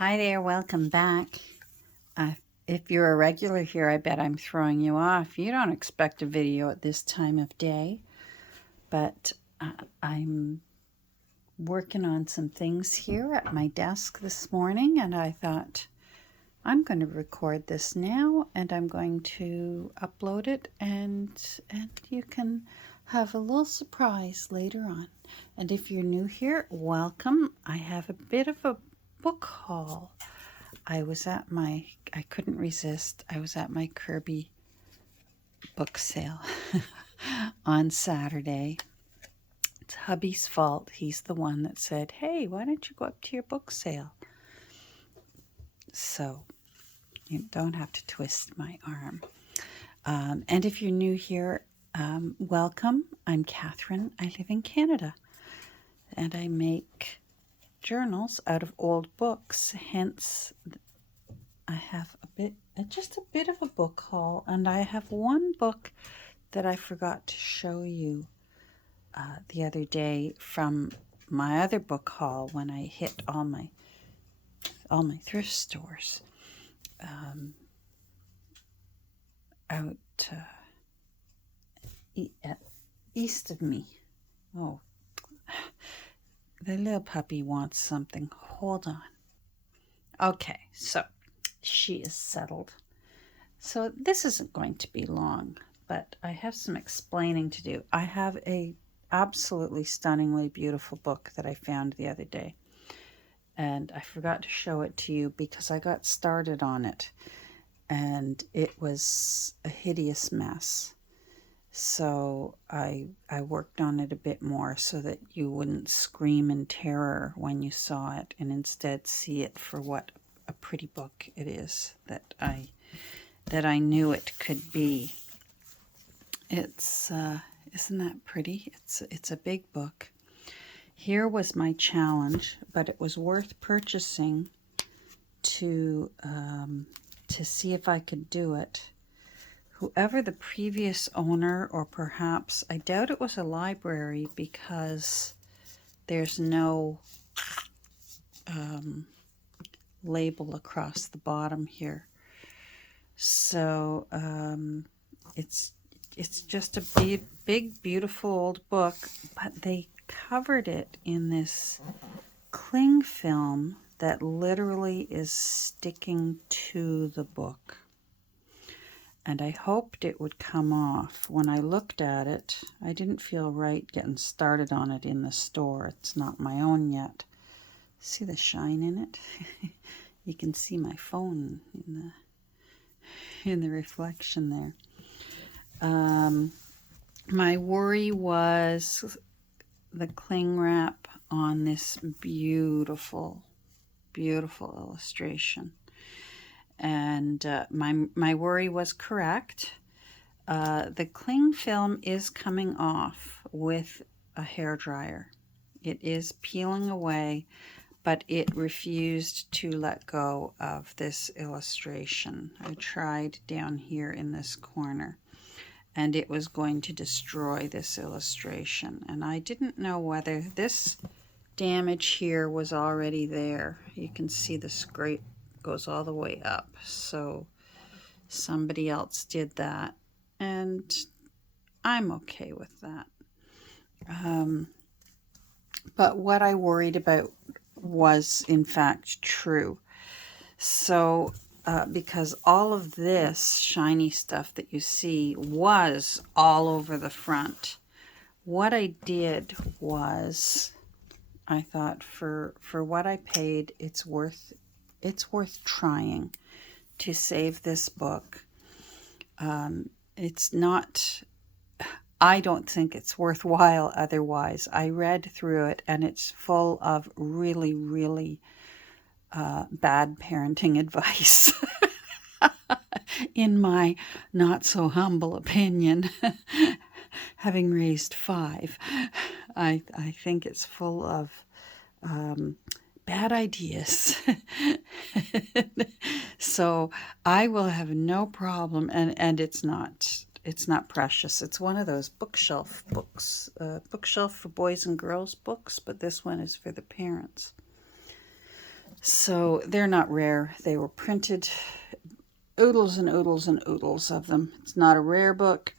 Hi there, welcome back. Uh, if you're a regular here, I bet I'm throwing you off. You don't expect a video at this time of day, but I'm working on some things here at my desk this morning, and I thought I'm going to record this now, and I'm going to upload it, and you can have a little surprise later on. And if you're new here, welcome. I have a bit of a book haul. I couldn't resist. I was at my Kirby book sale on Saturday. It's hubby's fault. He's the one that said, hey, why don't you go up to your book sale? So you don't have to twist my arm. And if you're new here, welcome. I'm Catherine. I live in Canada. And I make journals out of old books. Hence, I have just a bit of a book haul, and I have one book that I forgot to show you the other day from my other book haul when I hit all my thrift stores out east of me. Oh, the little puppy wants something. Hold on. Okay, so she is settled. So this isn't going to be long, but I have some explaining to do. I have a absolutely stunningly beautiful book that I found the other day, and I forgot to show it to you because I got started on it, and it was a hideous mess. So I worked on it a bit more so that you wouldn't scream in terror when you saw it, and instead see it for what a pretty book it is that I knew it could be. It's isn't that pretty? It's a big book. Here was my challenge, but it was worth purchasing to see if I could do it. Whoever the previous owner, or perhaps, I doubt it was a library because there's no label across the bottom here. So it's just a big, beautiful old book, but they covered it in this cling film that literally is sticking to the book. And I hoped it would come off. When I looked at it, I didn't feel right getting started on it in the store. It's not my own yet. See the shine in it? You can see my phone in the reflection there. My worry was the cling wrap on this beautiful, beautiful illustration. And my worry was correct. The cling film is coming off with a hairdryer. It is peeling away, but it refused to let go of this illustration. I tried down here in this corner, and it was going to destroy this illustration. And I didn't know whether this damage here was already there. You can see the scrape goes all the way up. So somebody else did that, and I'm okay with that. But what I worried about was in fact true. So because all of this shiny stuff that you see was all over the front, what I did was I thought for what I paid, it's worth trying to save this book. It's not, I don't think it's worthwhile otherwise. I read through it, and it's full of really, really bad parenting advice. In my not so humble opinion, having raised 5, I think it's full of bad ideas. So I will have no problem, and it's not precious. It's one of those bookshelf books, bookshelf for boys and girls books, but this one is for the parents. So they're not rare. They were printed, oodles and oodles and oodles of them. It's not a rare book,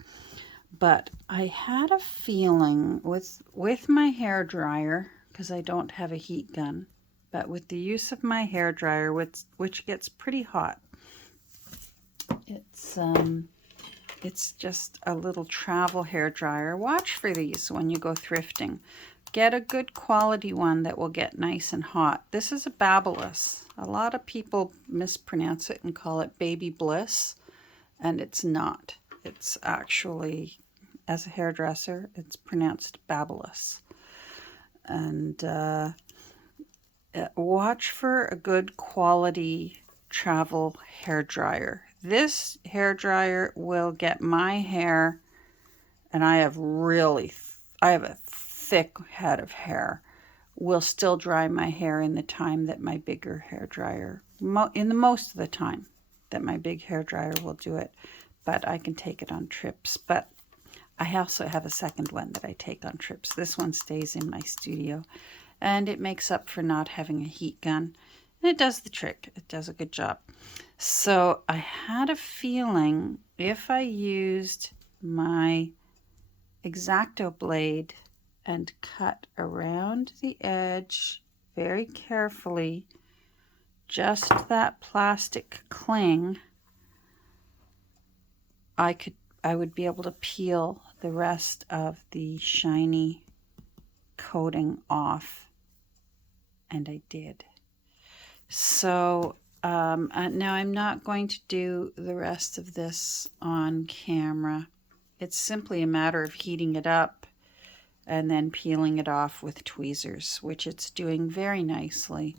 but I had a feeling with my hair dryer, because I don't have a heat gun, but with the use of my hair dryer, which gets pretty hot, it's just a little travel hair dryer. Watch for these when you go thrifting. Get a good quality one that will get nice and hot. This is a Babyliss. A lot of people mispronounce it and call it Baby Bliss, and it's not. It's actually, as a hairdresser, it's pronounced Babyliss. And watch for a good quality travel hair dryer. This hair dryer will get my hair, and I have a thick head of hair, will still dry my hair in the time that my bigger hair dryer, in the most of the time that my big hair dryer will do it. But I can take it on trips. But I also have a second one that I take on trips. This one stays in my studio, and it makes up for not having a heat gun. And it does the trick. It does a good job. So I had a feeling if I used my X-Acto blade and cut around the edge very carefully, just that plastic cling, I would be able to peel the rest of the shiny coating off, and I did. So now I'm not going to do the rest of this on camera. It's simply a matter of heating it up and then peeling it off with tweezers, which it's doing very nicely.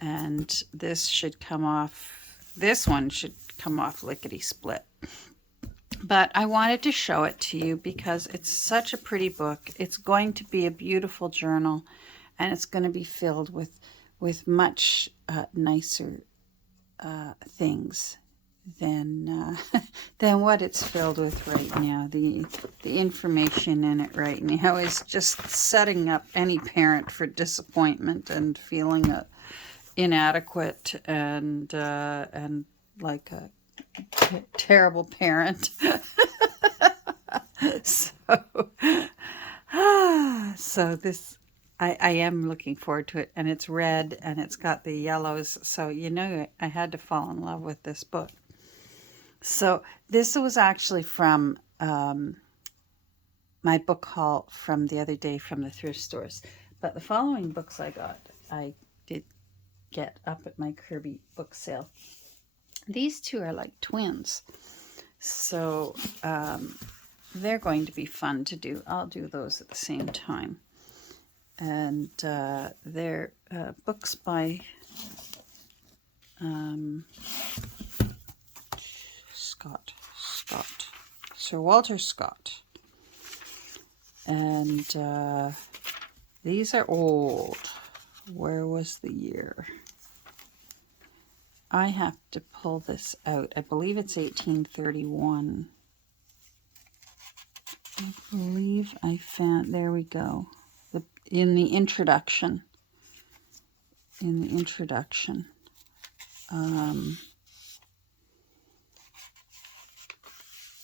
And this should come off, this one should come off lickety-split. But I wanted to show it to you because it's such a pretty book. It's going to be a beautiful journal, and it's going to be filled with much nicer things than what it's filled with right now. The information in it right now is just setting up any parent for disappointment and feeling inadequate and like a terrible parent. So this, I am looking forward to it, and it's red and it's got the yellows, so you know I had to fall in love with this book. So this was actually from my book haul from the other day from the thrift stores. But the following books I did get up at my Kirby book sale. These two are like twins. So they're going to be fun to do. I'll do those at the same time. And they're books by Sir Walter Scott. And these are old. Where was the year? I have to pull this out. I believe it's 1831. I believe I found, there we go. In the introduction.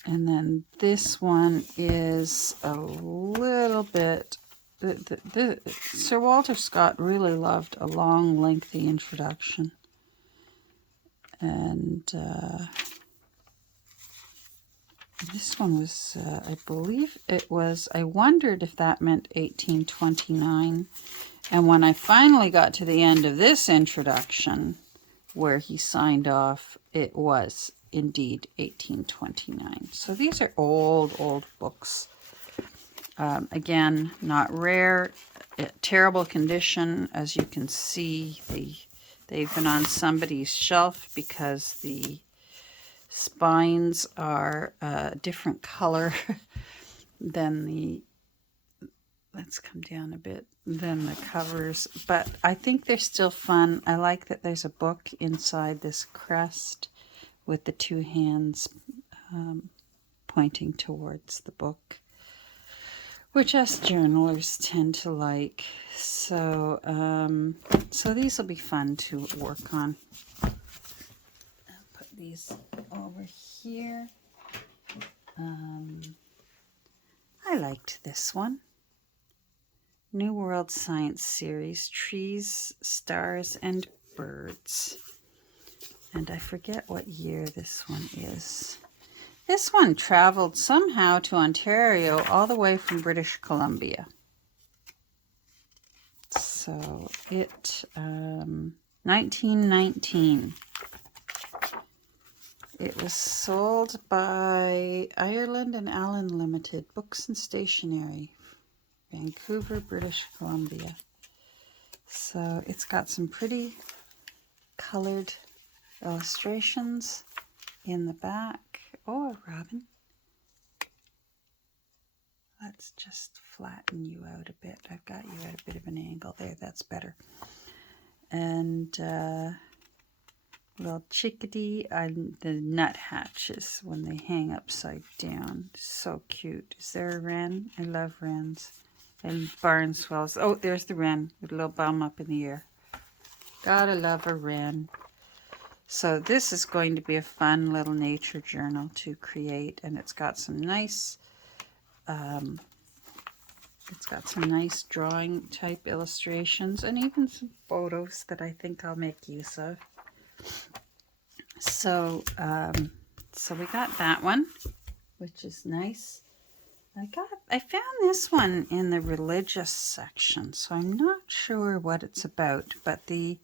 And then this one is a little bit, Sir Walter Scott really loved a long, lengthy introduction. And this one was, I believe it was, I wondered if that meant 1829. And when I finally got to the end of this introduction, where he signed off, it was indeed 1829. So these are old books. Again, not rare, terrible condition. As you can see, they've been on somebody's shelf because the spines are a different color than the, let's come down a bit, than the covers. But I think they're still fun. I like that there's a book inside this crest with the two hands pointing towards the book, which us journalers tend to like. So, so these will be fun to work on. I'll put these over here. I liked this one. New World Science Series, Trees, Stars, and Birds. And I forget what year this one is. This one traveled somehow to Ontario all the way from British Columbia. So it, 1919. It was sold by Ireland and Allen Limited, Books and Stationery, Vancouver, British Columbia. So it's got some pretty colored illustrations in the back. Oh, a robin. Let's just flatten you out a bit. I've got you at a bit of an angle there. That's better. And little chickadee and the nuthatches when they hang upside down. So cute. Is there a wren? I love wrens. And barn swallows. Oh, there's the wren with a little bum up in the air. Gotta love a wren. So this is going to be a fun little nature journal to create, and it's got some nice drawing type illustrations and even some photos that I think I'll make use of. So so we got that one, which is nice. I found this one in the religious section, so I'm not sure what it's about, but the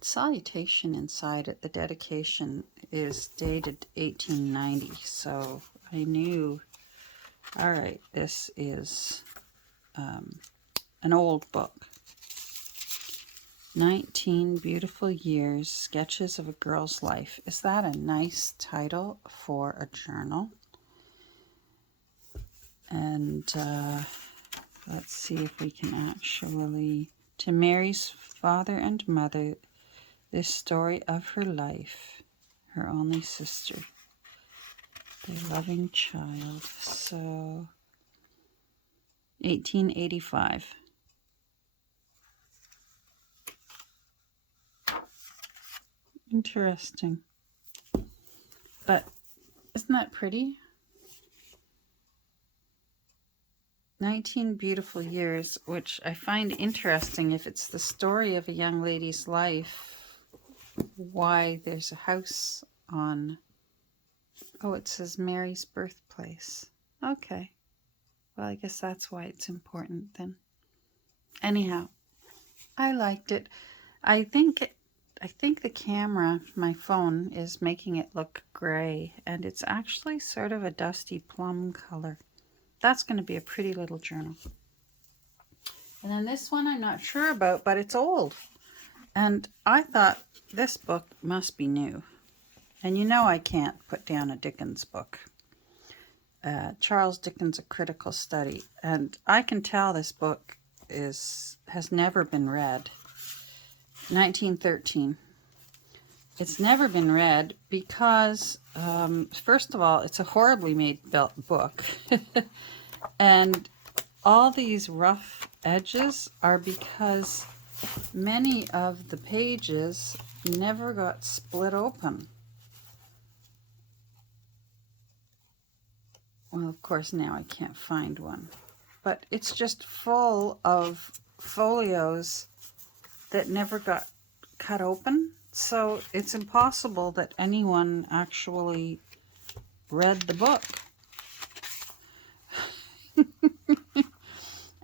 salutation inside it, the dedication, is dated 1890, so I knew, all right, this is an old book. 19 Beautiful Years, Sketches of a Girl's Life. Is that a nice title for a journal? And let's see if we can actually, to Mary's father and mother, this story of her life, her only sister, their loving child. So 1885. Interesting. But isn't that pretty? 19 Beautiful Years, which I find interesting if it's the story of a young lady's life, why there's a house on, oh, it says Mary's birthplace. Okay. Well, I guess that's why it's important then. Anyhow, I liked it. I think the camera, my phone, is making it look gray, and it's actually sort of a dusty plum color. That's going to be a pretty little journal. And then this one I'm not sure about, but it's old. And I thought this book must be new. And you know I can't put down a Dickens book. Charles Dickens, A Critical Study. And I can tell this book has never been read. 1913. It's never been read because, first of all, it's a horribly made book. And all these rough edges are because many of the pages never got split open. Well, of course, now I can't find one. But it's just full of folios that never got cut open. So it's impossible that anyone actually read the book.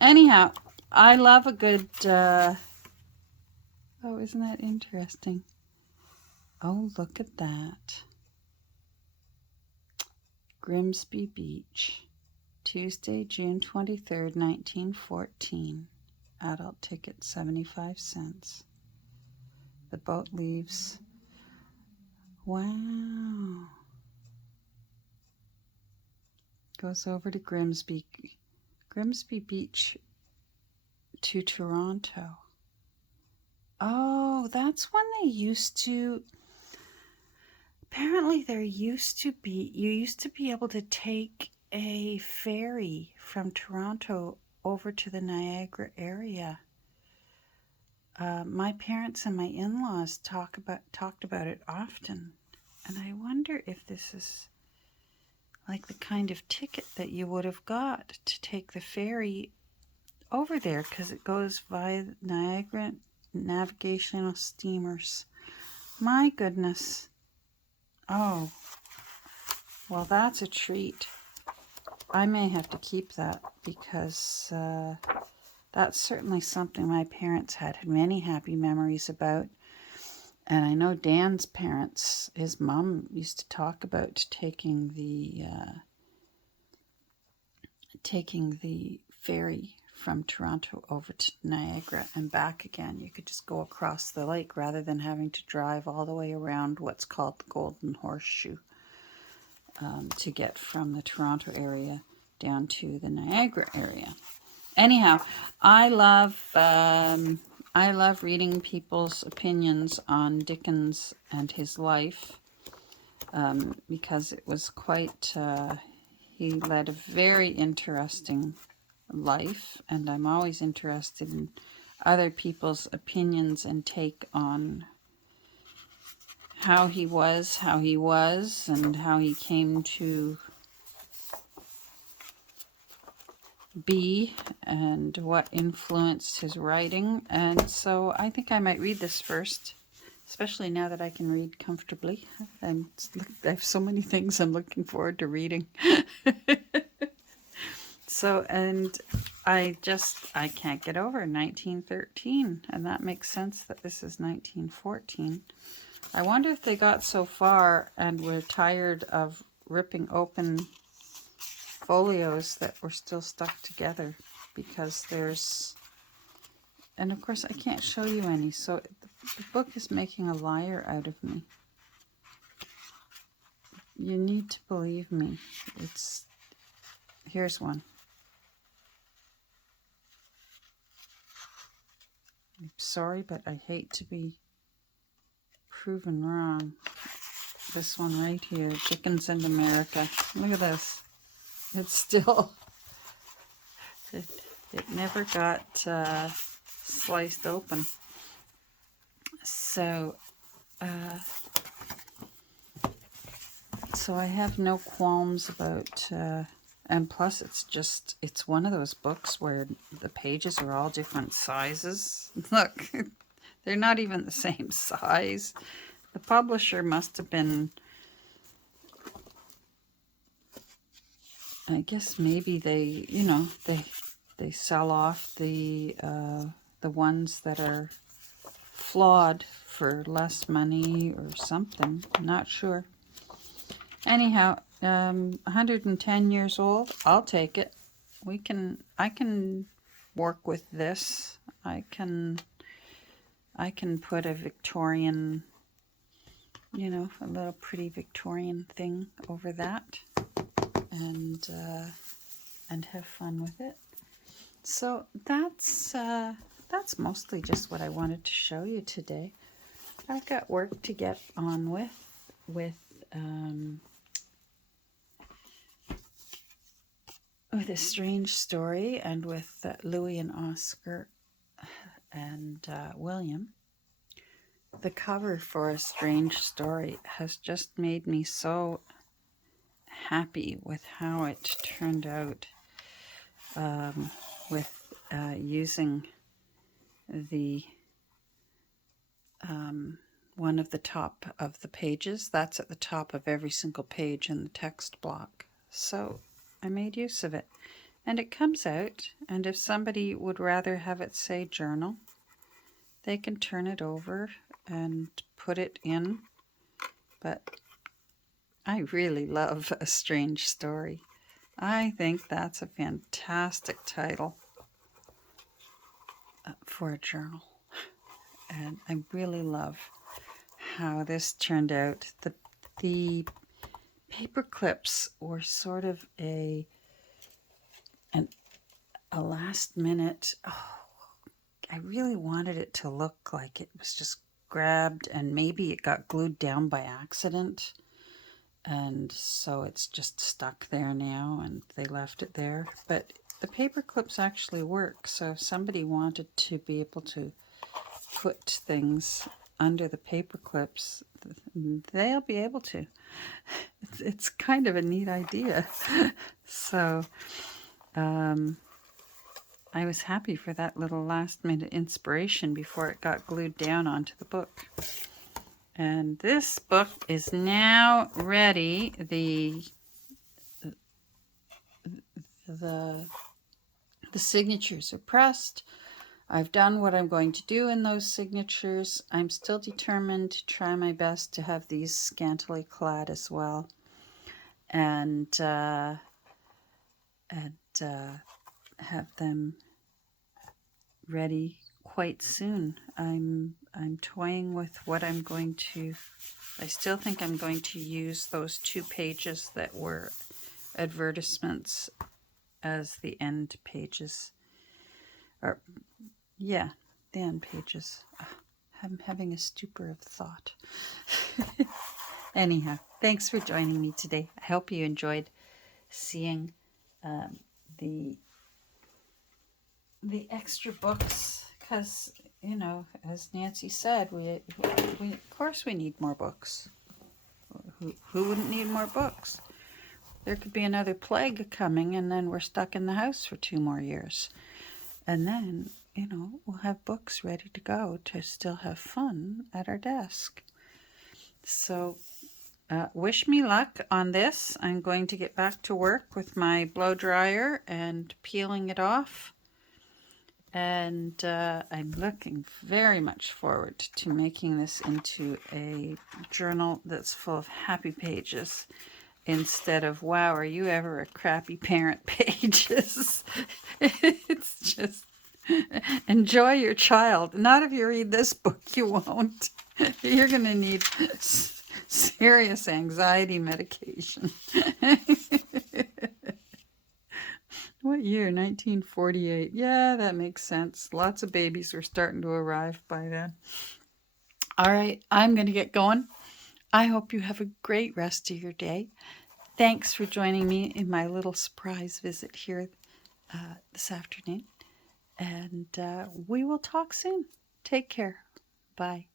Anyhow, I love a good, oh, isn't that interesting? Oh, look at that. Grimsby Beach, Tuesday, June 23rd, 1914. Adult ticket, 75 cents. The boat leaves. Wow. Goes over to Grimsby Beach to Toronto. Oh, that's when they used to, apparently you used to be able to take a ferry from Toronto over to the Niagara area. My parents and my in-laws talked about it often, and I wonder if this is like the kind of ticket that you would have got to take the ferry over there, because it goes via Niagara navigational steamers. My goodness. Oh, well, that's a treat. I may have to keep that, because that's certainly something my parents had many happy memories about. And I know Dan's parents, his mom used to talk about taking the ferry from Toronto over to Niagara and back again. You could just go across the lake rather than having to drive all the way around what's called the Golden Horseshoe to get from the Toronto area down to the Niagara area. Anyhow, I love reading people's opinions on Dickens and his life, because it was quite, he led a very interesting life, and I'm always interested in other people's opinions and take on how he was, and how he came to be, and what influenced his writing. And so I think I might read this first, especially now that I can read comfortably. I have so many things I'm looking forward to reading. So, and I can't get over 1913, and that makes sense that this is 1914. I wonder if they got so far and were tired of ripping open folios that were still stuck together, because there's, and of course I can't show you any, so the book is making a liar out of me. You need to believe me. Here's one. I'm sorry, but I hate to be proven wrong. This one right here, Dickens and America. Look at this. It's still, it never got sliced open. So I have no qualms about, and plus it's one of those books where the pages are all different sizes. Look, they're not even the same size. The publisher must have been, I guess maybe they, they sell off the ones that are flawed for less money or something. I'm not sure. Anyhow, 110 years old. I'll take it. I can work with this. I can put a Victorian, a little pretty Victorian thing over that, and have fun with it. So that's mostly just what I wanted to show you today. I've got work to get on with A Strange Story, and with Louis and Oscar and William. The cover for A Strange Story has just made me so happy with how it turned out, with using the one of the top of the pages. That's at the top of every single page in the text block. So I made use of it. And it comes out, and if somebody would rather have it say journal, they can turn it over and put it in. But I really love A Strange Story. I think that's a fantastic title for a journal. And I really love how this turned out. The paper clips were sort of a last minute. I really wanted it to look like it was just grabbed and maybe it got glued down by accident. and so it's just stuck there now, and they left it there. But the paper clips actually work, so if somebody wanted to be able to put things under the paper clips, they'll be able to. It's kind of a neat idea. So I was happy for that little last minute inspiration before it got glued down onto the book. And this book is now ready. The signatures are pressed. I've done what I'm going to do in those signatures. I'm still determined to try my best to have these scantily clad as well, and have them ready quite soon. I'm toying with what I'm going to. I still think I'm going to use those 2 pages that were advertisements as the end pages. Or, yeah, the end pages. I'm having a stupor of thought. Anyhow, thanks for joining me today. I hope you enjoyed seeing the extra books, because, you know, as Nancy said, we of course we need more books. Who wouldn't need more books? There could be another plague coming, and then we're stuck in the house for 2 more years. And then, you know, we'll have books ready to go to still have fun at our desk. So wish me luck on this. I'm going to get back to work with my blow dryer and peeling it off. And I'm looking very much forward to making this into a journal that's full of happy pages instead of, wow, are you ever a crappy parent pages. It's just, enjoy your child. Not if you read this book, you won't. You're going to need serious anxiety medication. What year? 1948. Yeah, that makes sense. Lots of babies were starting to arrive by then. All right, I'm going to get going. I hope you have a great rest of your day. Thanks for joining me in my little surprise visit here this afternoon. And we will talk soon. Take care. Bye.